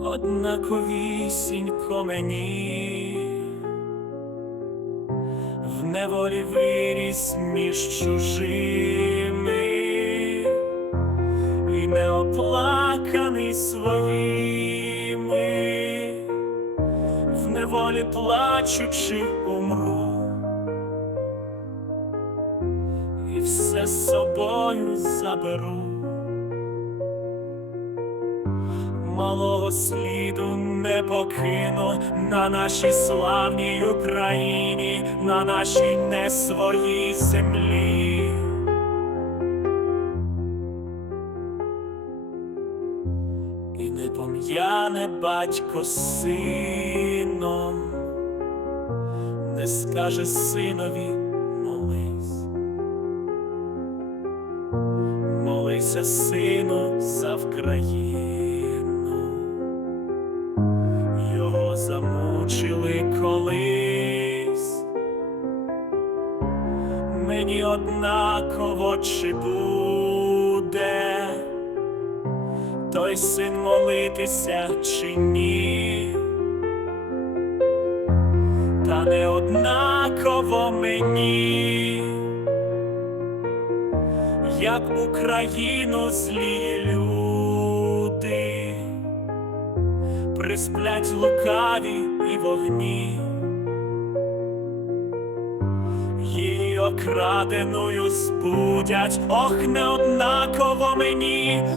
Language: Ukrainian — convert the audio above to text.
однаковісінько мені, в неволі виріс між чужими, і неоплаканий своїми, в неволі плачучи умру. І все з собою заберу. Сліду не покину на нашій славній Україні, на нашій не своїй землі. І не пом'яне батько сином, не скаже синові молись. Молися, сину, за Вкраїну. Його замучили колись. Мені однаково чи буде той син молитися чи ні. Та не однаково мені як Україну злі люди присплять лукаві і вогні, її окраденою збудять, ох, не однаково мені.